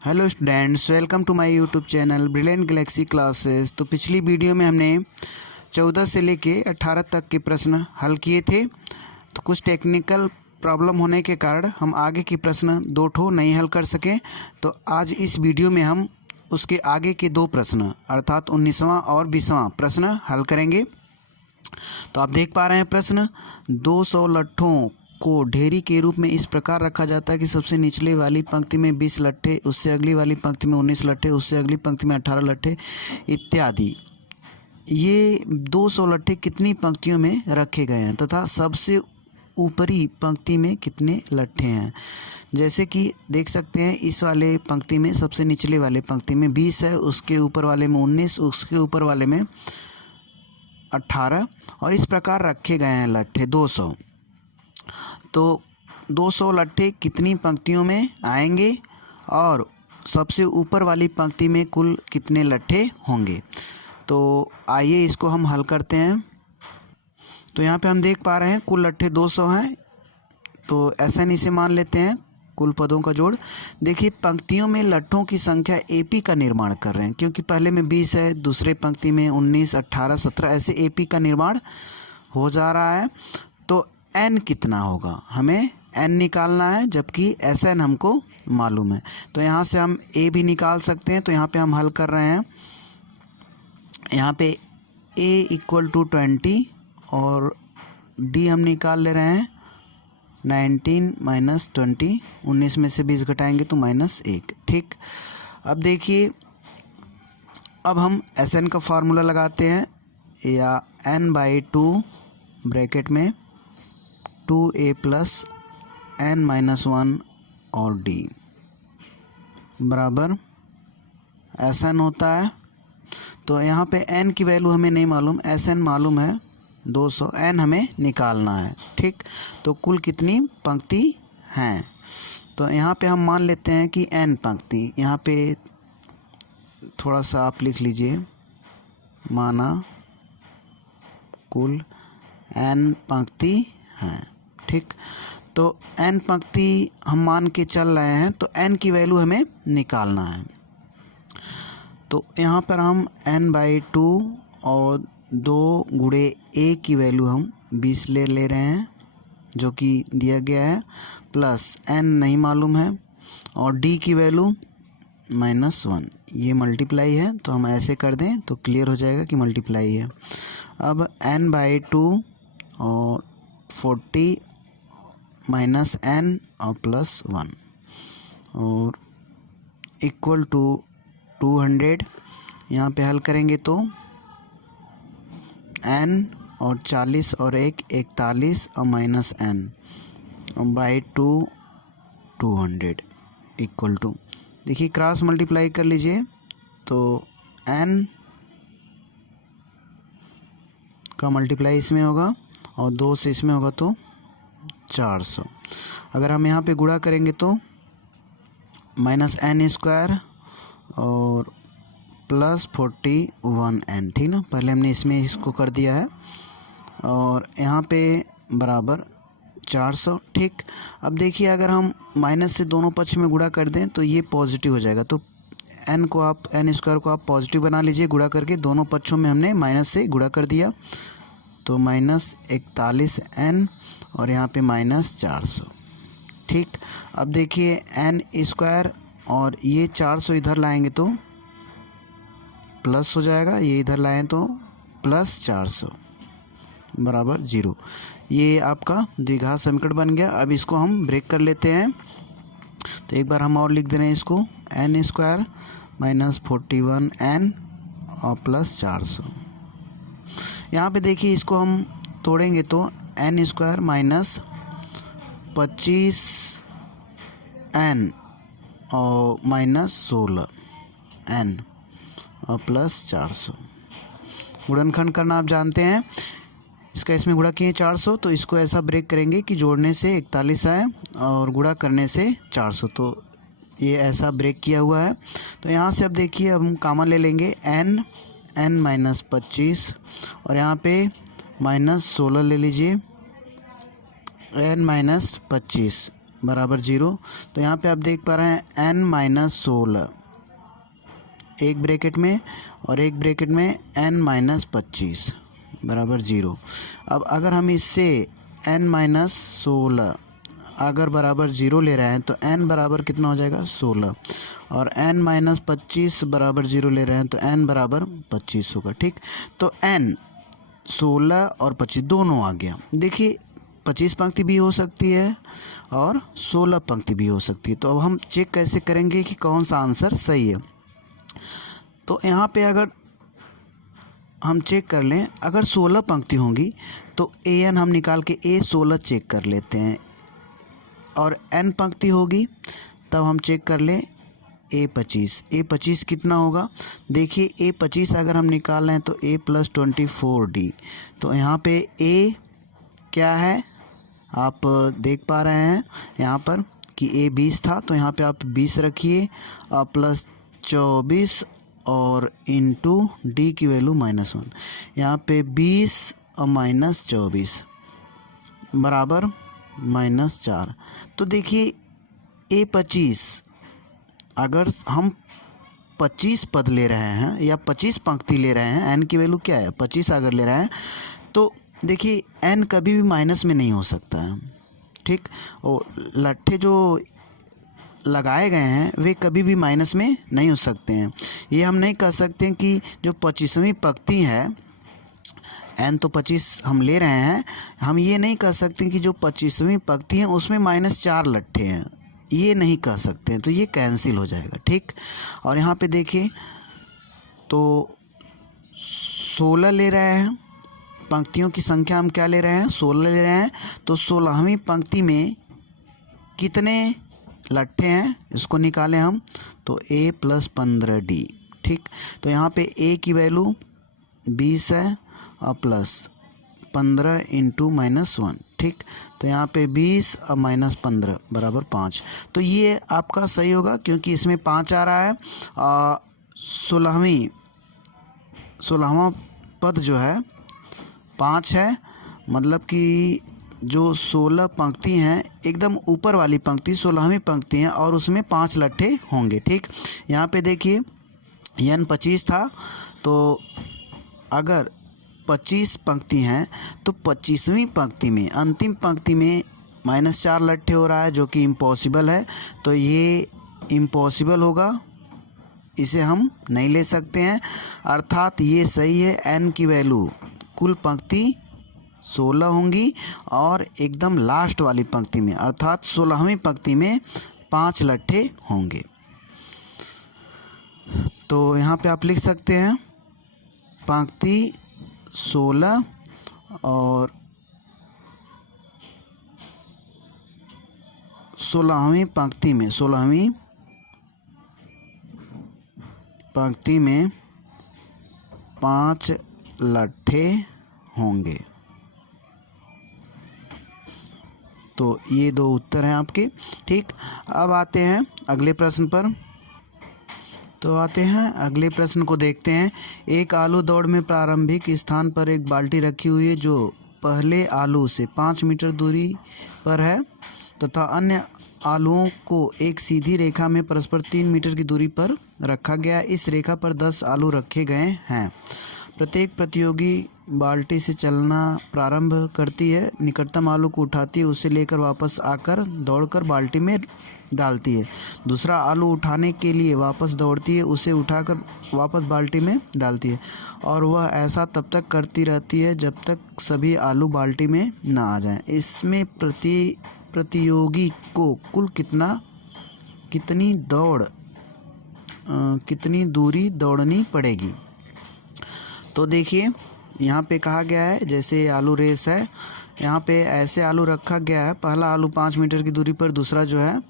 Hello students, welcome to my YouTube channel brilliant galaxy classes. तो पिछली video में हमने 14 से लेके 18 तक के प्रश्न हल किए थे। तो कुछ टेक्निकल प्रॉब्लम होने के कारण हम आगे की प्रश्न 2 ठो नहीं हल कर सके। तो आज इस वीडियो में हम उसके आगे के 2 प्रश्न अर्थात 19वां और 20वां प्रश्न हल करेंगे। तो आप देख पा रहे हैं प्रश्न, 200 लट्ठों को ढेरी के रूप में इस प्रकार रखा जाता है कि सबसे निचले वाली पंक्ति में 20 लट्ठे, उससे अगली वाली पंक्ति में 19 लट्ठे, उससे अगली पंक्ति में 18 लट्ठे इत्यादि। ये 200 लट्ठे कितनी पंक्तियों में रखे गए हैं तथा सबसे ऊपरी पंक्ति में कितने लट्ठे हैं। जैसे कि देख सकते हैं, इस वाले पंक्ति में सबसे निचले वाले पंक्ति में 20 है, उसके ऊपर वाले में 19, उसके ऊपर वाले में 18 और इस प्रकार रखे गए हैं लट्ठे 200। तो 200 लट्ठे कितनी पंक्तियों में आएंगे और सबसे ऊपर वाली पंक्ति में कुल कितने लट्ठे होंगे। तो आइए इसको हम हल करते हैं। तो यहाँ पे हम देख पा रहे हैं कुल लट्ठे 200 हैं। तो SN इसे मान लेते हैं, कुल पदों का जोड़। देखिए, पंक्तियों में लट्ठों की संख्या AP का निर्माण कर रहे हैं, क्योंकि पहले में 20 है, दूसरे पंक्ति में 19, 18, 17 ऐसे AP का निर्माण हो जा रहा है। तो N कितना होगा, हमें N निकालना है, जबकि SN हमको मालूम है। तो यहाँ से हम A भी निकाल सकते हैं। तो यहाँ पे हम हल कर रहे हैं। यहाँ पे A = 20 और D हम निकाल ले रहे हैं 19 - 20, 19 में से 20 घटाएंगे तो -1। ठीक, अब देखिए, अब हम SN का फार्मूला लगाते हैं, या N/2 ब्रैकेट में 2A + N-1 और D बराबर SN होता है। तो यहाँ पे N की वैल्यू हमें नहीं मालूम, SN मालूम है 200, N हमें निकालना है। ठीक, तो कुल कितनी पंक्ति हैं। तो यहाँ पे हम मान लेते हैं कि N पंक्ति, यहाँ पे थोड़ा सा आप लिख लीजिए, माना कुल N पंक्ति हैं। ठीक, तो N पंक्ति हम मान के चल रहे हैं, तो N की वैल्यू हमें निकालना है। तो यहाँ पर हम N/2 और 2 × A की वैल्यू हम 20 ले रहे हैं, जो कि दिया गया है, प्लस N नहीं मालूम है और D की वैल्यू -1, ये मल्टीप्लाई है। तो हम ऐसे कर दें तो क्लियर हो जाएगा कि मल्टीप्लाई है। अब N/2 और 40 -N और +1 और इक्वल टू 200। यहाँ पे हल करेंगे तो N और 40 और 1 41 और -N /2 200 इक्वल टू, देखिए क्रॉस मल्टीप्लाई कर लीजिए तो N का मल्टीप्लाई इसमें होगा और 2 से इसमें होगा तो 400। अगर हम यहाँ पे गुणा करेंगे तो -N² और +41N, ठीक ना। पहले हमने इसमें इसको कर दिया है और यहाँ पे बराबर 400। ठीक, अब देखिए, अगर हम माइनस से दोनों पक्ष में गुणा कर दें तो ये पॉजिटिव हो जाएगा। तो N को आप पॉजिटिव बना लीजिए, गुणा करके दोनों पक्षों में हमने माइनस से गुणा कर दिया, तो -41N और यहाँ पे -400। ठीक, अब देखिए N² और ये 400 इधर लाएंगे तो प्लस हो जाएगा, ये इधर लाएं तो +400 बराबर 0। ये आपका द्विघात समीकरण बन गया। अब इसको हम ब्रेक कर लेते हैं। तो एक बार हम और लिख दे रहे हैं इसको, N² -41N और +400। यहाँ पे देखिए, इसको हम तोड़ेंगे तो N² -25N और -16N और +400। गुणनखंड करना आप जानते हैं, इसका इसमें गुणा किए 400, तो इसको ऐसा ब्रेक करेंगे कि जोड़ने से 41 आए और गुणा करने से 400, तो ये ऐसा ब्रेक किया हुआ है। तो यहाँ से अब देखिए, अब हम कॉमन ले लेंगे N -25 और यहाँ पे -16 ले लीजिए, N -25 बराबर 0। तो यहाँ पे आप देख पा रहे हैं n-16 एक ब्रैकेट में और एक ब्रैकेट में n-25 बराबर 0। अब अगर हम इससे n-16 अगर बराबर 0 ले रहे हैं तो n बराबर कितना हो जाएगा 16 और n-25 बराबर 0 ले रहे हैं तो n बराबर 25 होगा। ठीक, तो n 16 और 25 दोनों आ गया। देखिए 25 पंक्ति भी हो सकती है और 16 पंक्ति भी हो सकती है। तो अब हम चेक कैसे करेंगे कि कौन सा आंसर सही है। तो यहाँ पे अगर हम चेक कर लें, अगर 16 पंक्ति होंगी तो an हम निकाल के a16 चेक कर लेते हैं और n पंक्ति होगी तब हम चेक कर लें a25 कितना होगा। देखिए a25 अगर हम निकाल लें तो a + 24d। तो यहाँ पे a क्या है आप देख पा रहे हैं यहाँ पर कि a 20 था, तो यहाँ पे आप 20 रखिए और प्लस 24 और इंटू d की वैल्यू -1। यहाँ पे 20 और -24 बराबर -4। तो देखिए a25 अगर हम 25 पद ले रहे हैं या 25 पंक्ति ले रहे हैं, n की वैल्यू क्या है 25 अगर ले रहे हैं तो देखिए n कभी भी माइनस में नहीं हो सकता है। ठीक, और लट्ठे जो लगाए गए हैं वे कभी भी माइनस में नहीं हो सकते हैं। ये हम नहीं कह सकते हैं कि जो 25वीं पंक्ति है n तो 25 हम ले रहे हैं, हम ये नहीं कह सकते कि जो 25वीं पंक्ति है उसमें -4 लट्ठे हैं, ये नहीं कह सकते हैं। तो ये कैंसिल हो जाएगा। ठीक, और यहाँ पे देखिए तो 16 ले रहे हैं, पंक्तियों की संख्या हम क्या ले रहे हैं 16 ले रहे हैं। तो 16वीं पंक्ति में कितने लट्ठे हैं इसको निकालें हम, तो a + 15d। ठीक, तो यहाँ पे a की वैल्यू 20 है और प्लस 15 इंटू -1। ठीक, तो यहाँ पे 20 और -15 बराबर 5। तो ये आपका सही होगा क्योंकि इसमें 5 आ रहा है। 16वां पद जो है 5 है, मतलब कि जो 16 पंक्ति हैं एकदम ऊपर वाली पंक्ति 16वीं पंक्ति है और उसमें 5 लट्ठे होंगे। ठीक, यहाँ पे देखिए n 25 था, तो अगर 25 पंक्ति हैं तो 25वीं पंक्ति में अंतिम पंक्ति में -4 लट्ठे हो रहा है जो कि इम्पॉसिबल है। तो ये इम्पॉसिबल होगा, इसे हम नहीं ले सकते हैं, अर्थात ये सही है। n की वैल्यू कुल पंक्ति 16 होंगी और एकदम लास्ट वाली पंक्ति में अर्थात 16वीं पंक्ति में 5 लट्ठे होंगे। तो यहाँ पे आप लिख सकते हैं पंक्ति 16 और 16वीं पंक्ति में 16वीं पंक्ति में 5 लट्ठे होंगे। तो ये 2 उत्तर हैं आपके। ठीक, अब आते हैं अगले प्रश्न पर। तो आते हैं अगले प्रश्न को देखते हैं। एक आलू दौड़ में प्रारंभिक स्थान पर एक बाल्टी रखी हुई है जो पहले आलू से 5 मीटर दूरी पर है तथा अन्य आलुओं को एक सीधी रेखा में परस्पर 3 मीटर की दूरी पर रखा गया। इस रेखा पर 10 आलू रखे गए हैं। प्रत्येक प्रतियोगी बाल्टी से चलना प्रारंभ करती है, निकटतम आलू को उठाती है, उसे लेकर वापस आकर दौड़कर बाल्टी में डालती है। दूसरा आलू उठाने के लिए वापस दौड़ती है, उसे उठाकर वापस बाल्टी में डालती है और वह ऐसा तब तक करती रहती है जब तक सभी आलू बाल्टी में ना आ जाएं। इसमें प्रतियोगी को कुल कितनी दूरी दौड़नी पड़ेगी। तो देखिए यहाँ पे कहा गया है जैसे आलू रेस है, यहाँ पे ऐसे आलू रखा गया है। पहला आलू 5 मीटर की दूरी पर, दूसरा जो है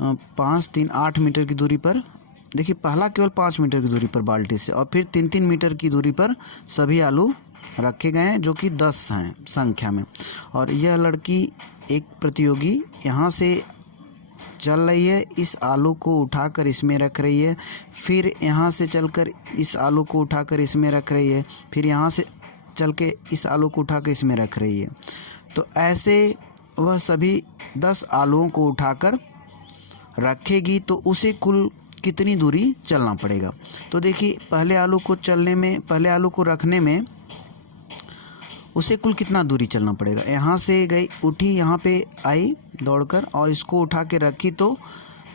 5, 3, 8 मीटर की दूरी पर। देखिए पहला केवल 5 मीटर की दूरी पर बाल्टी से और फिर 3-3 मीटर की दूरी पर सभी आलू रखे गए हैं जो कि 10 हैं संख्या में। और यह लड़की एक प्रतियोगी यहाँ से चल रही है, इस आलू को उठाकर इसमें रख रही है, फिर यहाँ से चलकर इस आलू को उठाकर इसमें रख रही है, फिर यहाँ से चल के इस आलू को उठाकर इसमें रख रही है। तो ऐसे वह सभी 10 आलुओं को उठाकर रखेगी तो उसे कुल कितनी दूरी चलना पड़ेगा। तो देखिए पहले आलू को रखने में उसे कुल कितना दूरी चलना पड़ेगा। यहाँ से गई, उठी, यहाँ पे आई दौड़कर और इसको उठा के रखी तो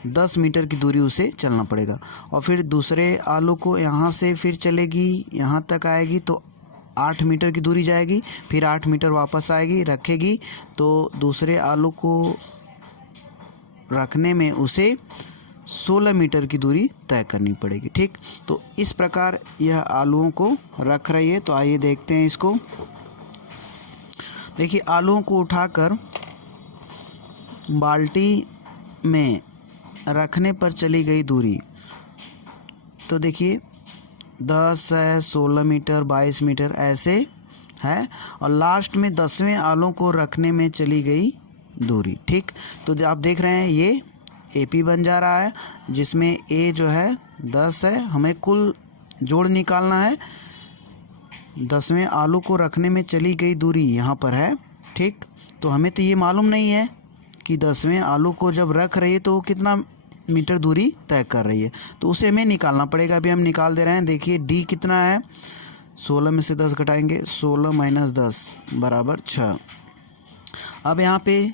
10 मीटर की दूरी उसे चलना पड़ेगा। और फिर दूसरे आलू को यहाँ से फिर चलेगी, यहाँ तक आएगी तो 8 मीटर की दूरी जाएगी, फिर 8 मीटर वापस आएगी, रखेगी तो दूसरे आलू को रखने में उसे 16 मीटर की दूरी तय करनी पड़ेगी। ठीक, तो इस प्रकार यह आलूओं को रख रही है। तो आइए देखते हैं इसको। देखिए आलूओं को उठाकर बाल्टी में रखने पर चली गई दूरी, तो देखिए 10 है, 16 मीटर, 22 मीटर ऐसे है। और लास्ट में 10वें आलू को रखने में चली गई दूरी। ठीक, तो आप देख रहे हैं ये AP बन जा रहा है, जिसमें A जो है 10 है, हमें कुल जोड़ निकालना है। 10वें आलू को रखने में चली गई दूरी यहाँ पर है। ठीक, तो हमें तो ये मालूम नहीं है कि 10वें आलू को जब रख रही है तो वो कितना मीटर दूरी तय कर रही है, तो उसे हमें निकालना पड़ेगा। अभी हम निकाल दे रहे हैं। देखिए D कितना है, 16 में से 10 घटाएंगे, 16 - 10 बराबर 6। अब यहाँ पे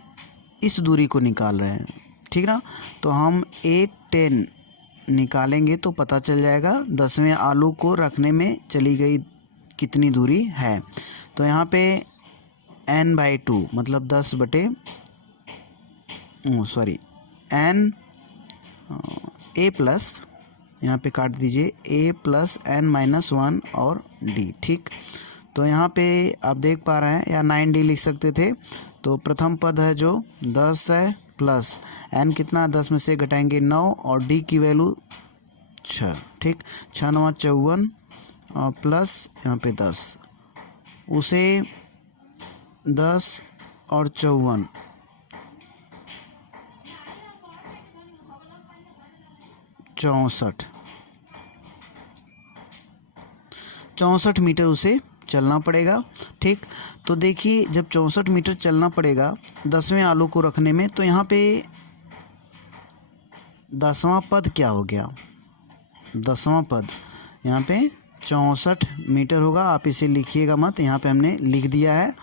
इस दूरी को निकाल रहे हैं, ठीक ना। तो हम A10 निकालेंगे तो पता चल जाएगा 10वें आलू को रखने में चली गई कितनी दूरी है। तो यहाँ पे n/2 मतलब 10 बटे n A प्लस, यहाँ पे काट दीजिए, A प्लस n-1 और D। ठीक, तो यहाँ पे आप देख पा रहे हैं, या 9D लिख सकते थे। तो प्रथम पद है जो 10 है, प्लस n कितना, 10 में से घटाएंगे 9 और D की वैल्यू 6। ठीक, 6 - 9 = 54 और प्लस यहाँ पे 10, उसे 10 और 54 64 मीटर उसे चलना पड़ेगा। ठीक, तो देखिए जब 64 मीटर चलना पड़ेगा 10वें आलू को रखने में, तो यहाँ पे 10वां पद क्या हो गया। 10वां पद यहाँ पे 64 मीटर होगा। आप इसे लिखिएगा मत, यहाँ पे हमने लिख दिया है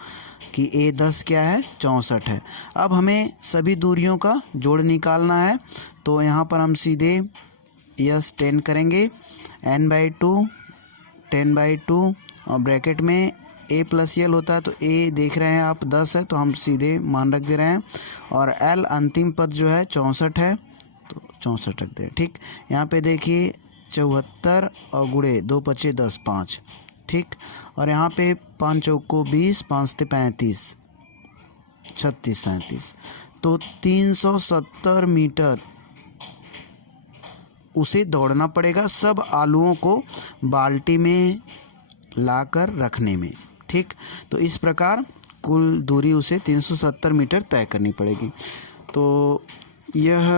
कि A10 क्या है, 64 है। अब हमें सभी दूरियों का जोड़ निकालना है। तो यहाँ पर हम सीधे 10 करेंगे, n/2 10/2 और ब्रैकेट में A + L होता है, तो A देख रहे हैं आप 10 है, तो हम सीधे मान रख दे रहे हैं। और L अंतिम पद जो है 64 है, तो 64 रख दे। ठीक, यहाँ पे देखिए 74 और गुणे 2 × 5 = 10 5। ठीक, और यहाँ पे 5 चौको 20, 5 × 35 36 37, तो 370 मीटर उसे दौड़ना पड़ेगा सब आलूओं को बाल्टी में लाकर रखने में। ठीक, तो इस प्रकार कुल दूरी उसे 370 मीटर तय करनी पड़ेगी। तो यह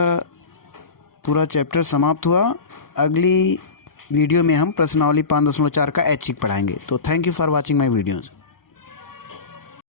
पूरा चैप्टर समाप्त हुआ। अगली वीडियो में हम प्रश्नावली 5.4 का ऐच्छिक पढ़ाएंगे। तो thank you for watching my videos.